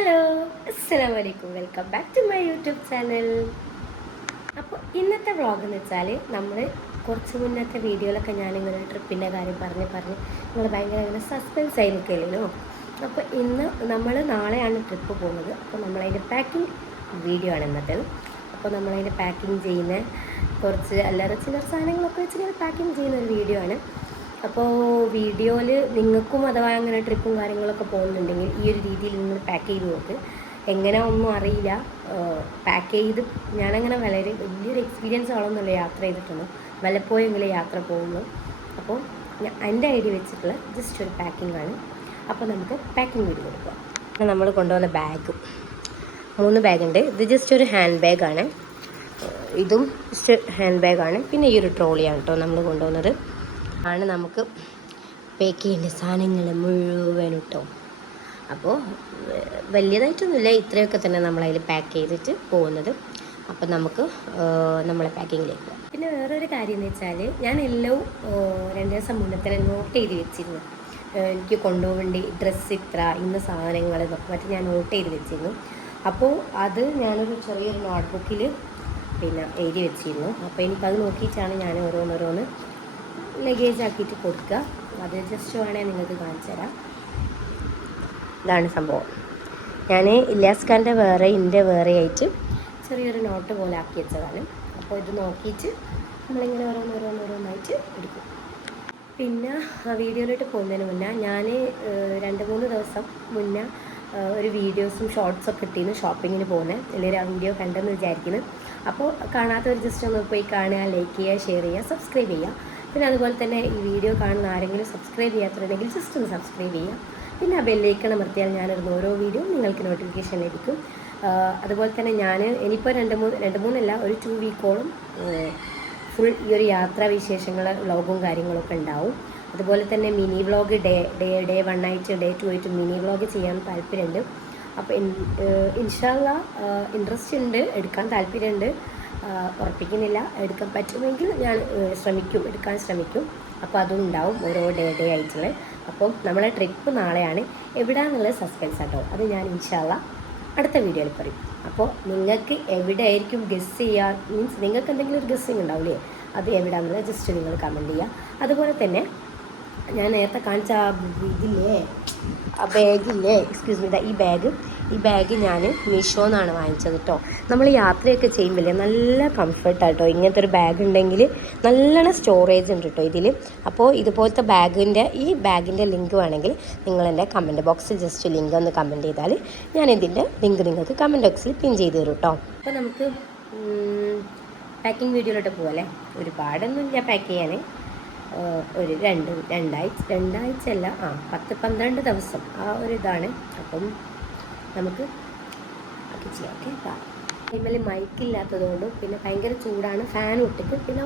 Hello, അസ്സലാമു അലൈക്കും. Welcome back to my YouTube channel. അപ്പോൾ ഇന്നത്തെ വ്ളോഗ് എന്ന് വെച്ചാൽ നമ്മൾ കുറച്ച് മുന്നത്തെ വീഡിയോയിലൊക്കെ ഞാനിങ്ങനെ ട്രിപ്പിൻ്റെ കാര്യം പറഞ്ഞ് നിങ്ങൾ ഭയങ്കര ഇങ്ങനെ സസ്പെൻസ് ആയി നിൽക്കില്ലല്ലോ. അപ്പോൾ ഇന്ന് നമ്മൾ നാളെയാണ് ട്രിപ്പ് പോകുന്നത്. അപ്പോൾ നമ്മളതിൻ്റെ പാക്കിംഗ് വീഡിയോ ആണ് ഇന്നത്തെ. അപ്പോൾ നമ്മളതിൻ്റെ പാക്കിംഗ് ചെയ്യുന്ന കുറച്ച് അല്ലറ ചില്ലറ സാധനങ്ങളൊക്കെ വെച്ച് ഇങ്ങനെ പാക്കിംഗ് ചെയ്യുന്ന ഒരു വീഡിയോ ആണ്. അപ്പോൾ വീഡിയോയിൽ നിങ്ങൾക്കും അഥവാ അങ്ങനെ ട്രിപ്പും കാര്യങ്ങളൊക്കെ പോകുന്നുണ്ടെങ്കിൽ ഈ ഒരു രീതിയിൽ നിങ്ങൾ പാക്ക് ചെയ്ത് നോക്ക്. എങ്ങനെ ഒന്നും അറിയില്ല, പാക്ക് ചെയ്ത് ഞാനങ്ങനെ വളരെ വലിയൊരു എക്സ്പീരിയൻസ് ആണെന്നുള്ള യാത്ര ചെയ്തിട്ടുണ്ട്, വല്ലപ്പോഴെങ്കിലും യാത്ര പോകുന്നു. അപ്പോൾ എൻ്റെ ഐഡിയ വെച്ചിട്ടുള്ള ജസ്റ്റ് ഒരു പാക്കിംഗ് ആണ്. അപ്പോൾ നമുക്ക് പാക്കിംഗ് വീഡിയോ കൊടുക്കുക. നമ്മൾ കൊണ്ടുവന്ന ബാഗ് 3 ബാഗുണ്ട്. ഇത് ജസ്റ്റ് ഒരു ഹാൻഡ് ബാഗാണ്, ഇതും ജസ്റ്റ് ഹാൻഡ് ബാഗാണ്. പിന്നെ ഈ ഒരു ട്രോളിയാണ് കേട്ടോ നമ്മൾ കൊണ്ടുവന്നത്. ആണ് നമുക്ക് പാക്ക് ചെയ്യേണ്ട സാധനങ്ങൾ മുഴുവൻ കേട്ടോ. അപ്പോൾ വലിയതായിട്ടൊന്നുമില്ല, ഇത്രയൊക്കെ തന്നെ നമ്മളതിൽ പാക്ക് ചെയ്തിട്ട് പോകുന്നത്. അപ്പോൾ നമുക്ക് നമ്മളെ പാക്കിങ്ങിലേക്ക് പോകാം. പിന്നെ വേറൊരു കാര്യം എന്ന് വെച്ചാൽ ഞാൻ എല്ലാം 2 ദിവസം മുന്നേ തന്നെ നോട്ട് ചെയ്ത് വെച്ചിരുന്നു. എനിക്ക് കൊണ്ടുപോകേണ്ടി ഡ്രസ്സ് ഇത്ര ഇന്ന സാധനങ്ങൾ മറ്റേ ഞാൻ നോട്ട് ചെയ്ത് വെച്ചിരുന്നു. അപ്പോൾ അത് ഞാനൊരു ചെറിയൊരു നോട്ട്ബുക്കിൽ പിന്നെ എഴുതി വെച്ചിരുന്നു. അപ്പോൾ എനിക്കത് നോക്കിയിട്ടാണ് ഞാൻ ഓരോന്നോരോന്ന് ലഗേജ് ആക്കിയിട്ട് കൊടുക്കുക. അത് ജസ്റ്റ് വേണേൽ നിങ്ങൾക്ക് കാണിച്ചു തരാം. ഇതാണ് സംഭവം. ഞാൻ ഇല്ലാസ്ഖാൻ്റെ വേറെ എൻ്റെ വേറെ ആയിട്ട് ചെറിയൊരു നോട്ട് പോലെ ആക്കി വെച്ചതാണ്. അപ്പോൾ ഇത് നോക്കിയിട്ട് നമ്മളിങ്ങനെ ഓരോന്നോരോന്നായിട്ട് എടുക്കും. പിന്നെ വീഡിയോയിലോട്ട് പോകുന്നതിന് മുന്നേ ഞാൻ 2-3 ദിവസം മുന്നേ ഒരു വീഡിയോസും ഷോർട്സൊക്കെ ഇട്ടിരുന്നു ഷോപ്പിങ്ങിന് പോകുന്നത്. എല്ലാവരും ആ വീഡിയോ കണ്ടെന്ന് വിചാരിക്കുന്നു. അപ്പോൾ കാണാത്തവർ ജസ്റ്റ് ഒന്ന് പോയി കാണുക, ലൈക്ക് ചെയ്യുക, ഷെയർ ചെയ്യുക, സബ്സ്ക്രൈബ് ചെയ്യുക. പിന്നെ അതുപോലെ തന്നെ ഈ വീഡിയോ കാണുന്ന ആരെങ്കിലും സബ്സ്ക്രൈബ് ചെയ്യാത്തവരുണ്ടെങ്കിൽ ജസ്റ്റ് ഒന്ന് സബ്സ്ക്രൈബ് ചെയ്യുക. പിന്നെ ആ ബെല്ലൈക്കൺ അമർത്തിയാൽ ഞാനിടുന്ന ഓരോ വീഡിയോ നിങ്ങൾക്ക് നോട്ടിഫിക്കേഷൻ ലഭിക്കും. അതുപോലെ തന്നെ ഞാൻ ഇനിയിപ്പോൾ 2-3 ഒരു 2 വീക്കോളം ഫുൾ ഈ ഒരു യാത്രാ വിശേഷങ്ങൾ വ്ളോഗും കാര്യങ്ങളൊക്കെ ഉണ്ടാവും. അതുപോലെ തന്നെ മിനി വ്ളോഗ് ഡേ 1 ആയിട്ട് ഡേ 2 ആയിട്ട് മിനി വ്ളോഗ് ചെയ്യാൻ താല്പര്യമുണ്ട്. അപ്പോൾ ഇൻഷാ അല്ലാഹ് ഇൻട്രസ്റ്റ് ഉണ്ട്, എടുക്കാൻ താല്പര്യമുണ്ട്. ഉറപ്പിക്കുന്നില്ല, എടുക്കാൻ പറ്റുമെങ്കിൽ ഞാൻ എടുക്കാൻ ശ്രമിക്കും. അപ്പോൾ അതും ഉണ്ടാവും ഓരോ ഡേ ആയിട്ടുള്ള. അപ്പം നമ്മളെ ട്രിപ്പ് നാളെയാണ്. എവിടെയാണെന്നുള്ളത് സസ്പെൻസ് ആട്ടോ, അത് ഞാൻ ഇൻഷാ അല്ലാഹ് അടുത്ത വീഡിയോയിൽ പറയും. അപ്പോൾ നിങ്ങൾക്ക് എവിടെ ആയിരിക്കും ഗസ് ചെയ്യുക, മീൻസ് നിങ്ങൾക്ക് എന്തെങ്കിലും ഒരു ഗസ്സിങ് ഉണ്ടാവില്ലേ, അത് എവിടെയാണെന്നുള്ളത് ജസ്റ്റ് നിങ്ങൾ കമൻറ്റ് ചെയ്യുക. അതുപോലെ തന്നെ ഞാൻ നേരത്തെ കാണിച്ച ഇതില്ലേ, ആ ബാഗില്ലേ, എക്സ്ക്യൂസ് മീ, ഈ ബാഗ് ഞാൻ മീഷോന്നാണ് വാങ്ങിച്ചത് കേട്ടോ. നമ്മൾ യാത്രയൊക്കെ ചെയ്യുമ്പോൾ നല്ല കംഫർട്ടാട്ടോ ഇങ്ങനത്തെ ഒരു ബാഗ് ഉണ്ടെങ്കിൽ. നല്ലോണം സ്റ്റോറേജ് ഉണ്ട് കേട്ടോ ഇതിൽ. അപ്പോൾ ഇതുപോലത്തെ ഈ ബാഗിൻ്റെ ലിങ്ക് വേണമെങ്കിൽ നിങ്ങൾ എൻ്റെ കമൻറ്റ് ബോക്സിൽ ജസ്റ്റ് ലിങ്ക് ഒന്ന് കമൻറ്റ് ചെയ്താൽ ഞാൻ ഇതിൻ്റെ ലിങ്ക് നിങ്ങൾക്ക് കമൻറ്റ് ബോക്സിൽ പിൻ ചെയ്ത് തരും കേട്ടോ. അപ്പോൾ നമുക്ക് പാക്കിംഗ് വീഡിയോയിലോട്ട് പോകല്ലേ. ഒരുപാടൊന്നുമില്ല പാക്ക് ചെയ്യാൻ, ഒരു രണ്ടാഴ്ച അല്ല 10-12 ദിവസം ആ ഒരു ഇതാണ്. അപ്പം നമുക്ക് ഒക്കെ ചെയ്യാം. ഓക്കെ, ടൈമിൽ മൈക്കില്ലാത്തതുകൊണ്ട് പിന്നെ ഭയങ്കര ചൂടാണ്, ഫാനും ഇട്ടിട്ട്. പിന്നെ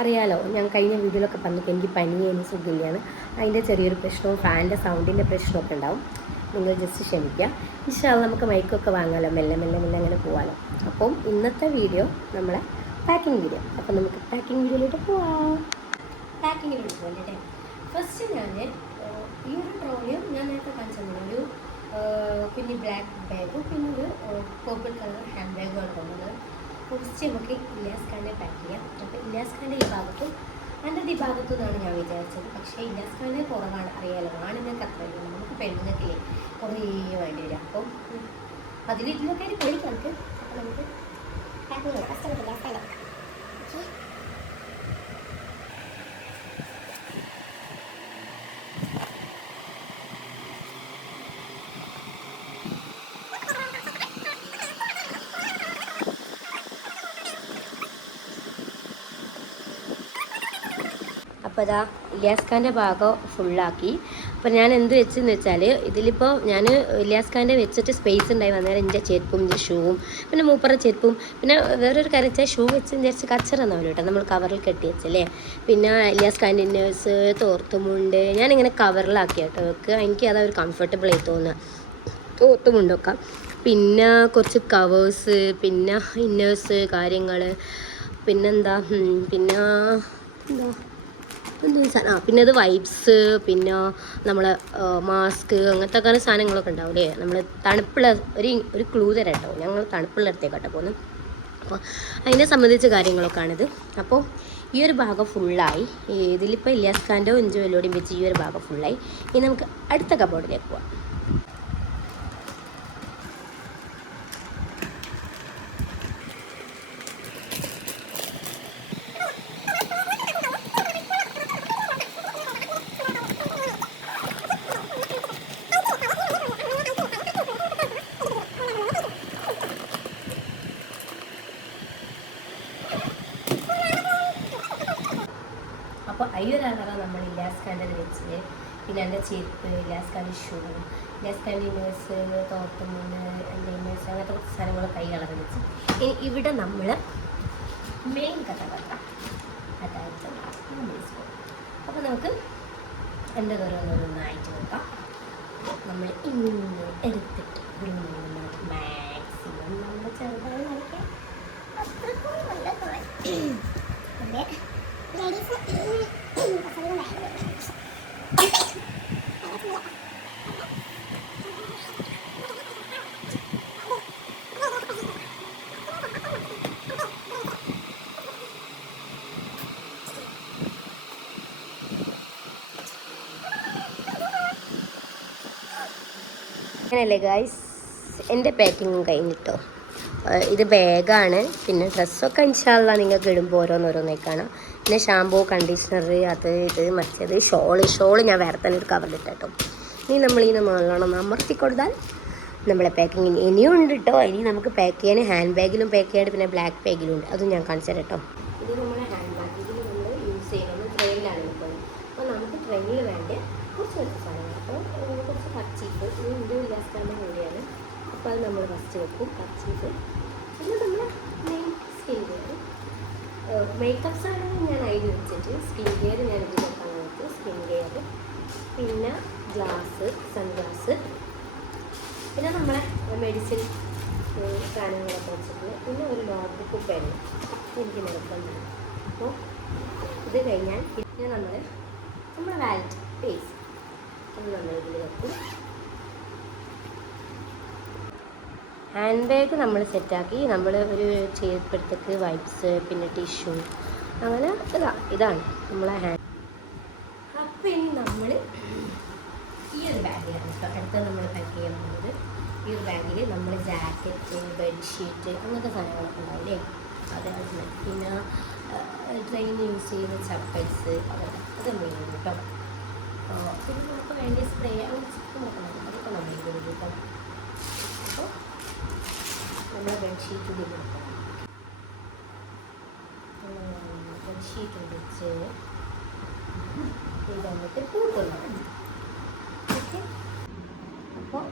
അറിയാലോ, ഞാൻ കഴിഞ്ഞ വീഡിയോയിലൊക്കെ പറഞ്ഞിട്ട് എനിക്ക് പനിയേന് സുഖമില്ലാണ്, അതിൻ്റെ ചെറിയൊരു പ്രശ്നവും ഫാനിൻ്റെ സൗണ്ടിൻ്റെ പ്രശ്നമൊക്കെ ഉണ്ടാവും. നിങ്ങൾ ജസ്റ്റ് ക്ഷമിക്കുക. ഇൻഷാ അല്ലാഹ് നമുക്ക് മൈക്കൊക്കെ വാങ്ങാമല്ലോ, മെല്ലെ അങ്ങനെ പോകാമല്ലോ. അപ്പം ഇന്നത്തെ വീഡിയോ നമ്മളെ പാക്കിംഗ് വീഡിയോ. അപ്പം നമുക്ക് പാക്കിംഗ് വീഡിയോയിലോട്ട് പോവാം. പാക്കിങ്ങിലോട്ട് പോകല്ലേ. ഫസ്റ്റ് ഞാൻ ഈ ഒരു ട്രോളിയും ഞാൻ നേരത്തെ കാണിച്ചത് ഒരു കുഞ്ഞ് ബ്ലാക്ക് ബാഗും പിന്നെ ഒരു പേർപ്പിൾ കളർ ഹാൻഡ് ബാഗുമാണ് കൊണ്ടുവന്നത്. ഫസ്റ്റ് നമുക്ക് ഇല്ലാസ്ഖാനെ പാക്ക് ചെയ്യാം. അപ്പോൾ ഇല്ലാസ്ഖാൻ്റെ ഈ ഭാഗത്തും എൻ്റെ ഈ ഭാഗത്തു നിന്നാണ് ഞാൻ വിചാരിച്ചത്. പക്ഷേ ഇല്ലാസ്ഖാനെ കുറവാണ്, അറിയാലോ, ആണുങ്ങൾക്ക് അത്രയില്ല, നമുക്ക് പെണ്ണുങ്ങൾക്കില്ലേ കുറേ വേണ്ടി വരും. അപ്പം ഇതിലൊക്കെ ആയിട്ട് പോയി നമുക്ക്. അപ്പോൾ നമുക്ക് പാക്കിങ് ചെയ്യാം. ഫസ്റ്റ് നമുക്ക് ഇല്ലാസ്ഖാനെ അപ്പോൾ ഇതാ ഇല്യാസ്ഖാൻ്റെ ഭാഗം ഫുള്ളാക്കി. അപ്പോൾ ഞാൻ എന്ത് വെച്ചെന്ന് വെച്ചാൽ ഇതിലിപ്പോൾ ഞാൻ ഇല്യാസ്ഖാൻ്റെ വെച്ചിട്ട് സ്പേസ് ഉണ്ടായി വന്നേരം എൻ്റെ ചെരുപ്പും എൻ്റെ ഷൂവും പിന്നെ മൂപ്പറ ചെരുപ്പും പിന്നെ വേറൊരു കാര്യം വെച്ചാൽ ഷൂ വെച്ച് വിചാരിച്ച് കച്ചറന്നാവില്ല കേട്ടോ, നമ്മൾ കവറിൽ കെട്ടി വെച്ചല്ലേ. പിന്നെ ഇല്യാസ്ഖാൻ്റെ നേഴ്സ് തോർത്തുമുണ്ട് ഞാനിങ്ങനെ കവറിലാക്കി കേട്ടോ വെക്കുക. എനിക്ക് അതാ ഒരു കംഫർട്ടബിൾ ആയി തോന്നുക, തോർത്തുമുണ്ടൊക്കെ. പിന്നെ കുറച്ച് കവേഴ്സ്, പിന്നെ ഇന്നേഴ്സ് കാര്യങ്ങൾ, പിന്നെന്താ പിന്നെ അത് വൈപ്സ്, പിന്നെ നമ്മളെ മാസ്ക്, അങ്ങനത്തെ ഒക്കെ സാധനങ്ങളൊക്കെ ഉണ്ടാവില്ലേ. നമ്മൾ തണുപ്പുള്ള ഒരു ക്ലൂ തരാം കേട്ടോ. ഞങ്ങൾ തണുപ്പുള്ള ഇടത്തേക്കാട്ടോ പോകുന്നത്. അപ്പോൾ അതിനെ സംബന്ധിച്ച കാര്യങ്ങളൊക്കെയാണിത്. അപ്പോൾ ഈ ഒരു ഭാഗം ഫുള്ളായി. ഇതിലിപ്പോൾ ഇല്യാസ്ഖാൻ്റെ ഇഞ്ചു വെല്ലോടിയും വെച്ച് ഈ ഒരു ഭാഗം ഫുള്ളായി. ഇനി നമുക്ക് അടുത്ത കബോർഡിലേക്ക് പോവാം. അപ്പോൾ അയ്യൊരാളാണ് നമ്മൾ ഇല്യാസ്ഖാൻ്റെ വെച്ച്. പിന്നെ എൻ്റെ ചെരുപ്പ്, ഇല്യാസ്ഖാൻ്റെ ഷൂ, ഇല്യാസ്ഖാൻ്റെ ഇമേഴ്സ്, തോർത്തുമൂന്ന്, എൻ്റെ ഇമേഴ്സ്, അങ്ങനത്തെ കുറച്ച് സാധനങ്ങൾ കൈ കളറ് വെച്ച്. ഇനി ഇവിടെ നമ്മൾ മെയിൻ കഥ പറയാം, അതായത് അപ്പോൾ നമുക്ക് എൻ്റെ ഓരോന്നോരോന്നായിട്ട് നോക്കാം. നമ്മൾ ഇങ്ങനെ എടുത്തിട്ട് മാക്സിമം നമ്മൾ ചെറുതായി നോക്കാം. അങ്ങനെയല്ലേ ഗായ്സ്, എൻ്റെ പാക്കിങ്ങും കഴിഞ്ഞിട്ടോ. ഇത് ബാഗാണ്. പിന്നെ ഡ്രസ്സൊക്കെ ഇൻഷാല്ലാ നിങ്ങൾക്ക് ഇടുമ്പോൾ ഓരോന്നോരോന്നേ കാണാം. പിന്നെ ഷാമ്പൂ, കണ്ടീഷണർ, അത് ഇത് മറ്റേത്, ഷോള് ഞാൻ വേറെ തന്നെ ഒരു കവറിലിട്ട് കേട്ടോ. ഇനി നമ്മളിങ്ങനെ നല്ലോണം അമർത്തി കൊടുത്താൽ നമ്മളെ പാക്കിങ് ഇനിയും ഉണ്ട് കേട്ടോ. ഇനി നമുക്ക് പാക്ക് ചെയ്യാൻ ഹാൻഡ് ബാഗിലും പാക്ക് ചെയ്യാൻ, പിന്നെ ബ്ലാക്ക് ബാഗിലും ഉണ്ട്. അതും ഞാൻ കാണിച്ചു തരാം കേട്ടോ. ഇത് നമ്മുടെ ഹാൻഡ് ബാഗിൽ നമ്മൾ യൂസ് ചെയ്യുന്നത് ട്രെയിനിലാണ് നിൽക്കുന്നത്. അപ്പോൾ നമുക്ക് ട്രെയിനിൽ വേണ്ട കുറച്ച് സാധനങ്ങൾ. അപ്പോൾ കുറച്ച് കർച്ചീഫ്, ഇത് ഇല്ലാസ്ഖാൻ്റെ കൂടിയാണ്. അപ്പോൾ അത് നമ്മൾ ഫസ്റ്റ് വെക്കും, കർച്ചീഫ്. പിന്നെ നമ്മൾ മെയിൻ സ്കിൻ കെയർ, മേക്കപ്പ് സാധനങ്ങൾ ഞാൻ അതിൽ വെച്ചിട്ട്, സ്കിൻ കെയർ ഞാൻ ഇത് വെക്കാൻ വെച്ച് സ്കിൻ കെയർ, പിന്നെ ഗ്ലാസ്, സൺഗ്ലാസ്, പിന്നെ നമ്മളെ മെഡിസിൻ സാധനങ്ങളൊക്കെ വെച്ചിട്ട്, പിന്നെ ഒരു നോട്ട്ബുക്ക് പെൻ എനിക്ക് നിർബന്ധമാണ്. അപ്പോൾ ഇത് കഴിഞ്ഞാൽ പിന്നെ നമ്മുടെ വാലറ്റ് പേസ് അത് നമ്മൾ ഇതിൽ വെക്കും. ഹാൻഡ് ബാഗ് നമ്മൾ സെറ്റാക്കി, നമ്മൾ ഒരു ചെരുപ്പെടുത്തേക്ക് വൈപ്സ്, പിന്നെ ടിഷ്യൂ, അങ്ങനെ ഇതാണ് നമ്മളെ ഹാൻഡ്. അപ്പോൾ ഇനി നമ്മൾ ഈ ഒരു ബാഗിലാണ് അടുത്ത നമ്മൾ പാക്ക് ചെയ്യാൻ പോകുന്നത്. ഈ ഒരു ബാഗിൽ നമ്മൾ ജാക്കറ്റ്, ബെഡ്ഷീറ്റ്, അങ്ങനത്തെ സാധനങ്ങളൊക്കെ ഉണ്ടാവില്ലേ, അതേപോലെ പിന്നെ ട്രെയിനിൽ യൂസ് ചെയ്യുന്ന ചപ്പൽസ്, അത് മെയിൻ കേട്ടോ. പിന്നെ നമുക്ക് വേണ്ടി സ്പ്രേ അങ്ങനത്തെ അതൊക്കെ നമ്മൾ ഇത് കേട്ടോ. അപ്പോൾ നമ്മൾ ബെഡ്ഷീറ്റ് ഇത് കൊടുക്കണം. ബെഡ്ഷീറ്റ് വെച്ച് ഇത് വന്നിട്ട് പൂക്കൊള്ളണം. ഓക്കെ, അപ്പോൾ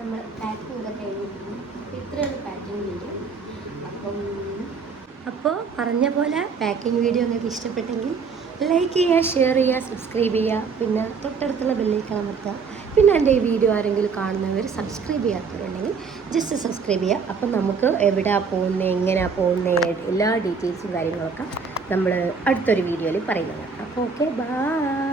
നമ്മൾ പാക്കിംഗ് ഒക്കെ കഴിഞ്ഞിട്ടുണ്ട്. അപ്പോൾ ഇത്രയാണ് പാക്കിംഗ് വീഡിയോ. അപ്പോൾ പറഞ്ഞ പോലെ പാക്കിംഗ് വീഡിയോ നിങ്ങൾക്ക് ഇഷ്ടപ്പെട്ടെങ്കിൽ ലൈക്ക് ചെയ്യുക, ഷെയർ ചെയ്യുക, സബ്സ്ക്രൈബ് ചെയ്യുക, പിന്നെ തൊട്ടടുത്തുള്ള ബെല്ലൈക്കൺ അമർത്തുക. പിന്നെ എൻ്റെ ഈ വീഡിയോ ആരെങ്കിലും കാണുന്നവർ സബ്സ്ക്രൈബ് ചെയ്യാത്തവരുണ്ടെങ്കിൽ ജസ്റ്റ് സബ്സ്ക്രൈബ് ചെയ്യുക. അപ്പം നമുക്ക് എവിടെയാണ് പോകുന്നത്, എങ്ങനെയാണ് പോകുന്നത്, എല്ലാ ഡീറ്റെയിൽസും കാര്യങ്ങളൊക്കെ നമ്മൾ അടുത്തൊരു വീഡിയോയിൽ പറയുന്നത്. അപ്പോൾ ഓക്കെ, ബൈ.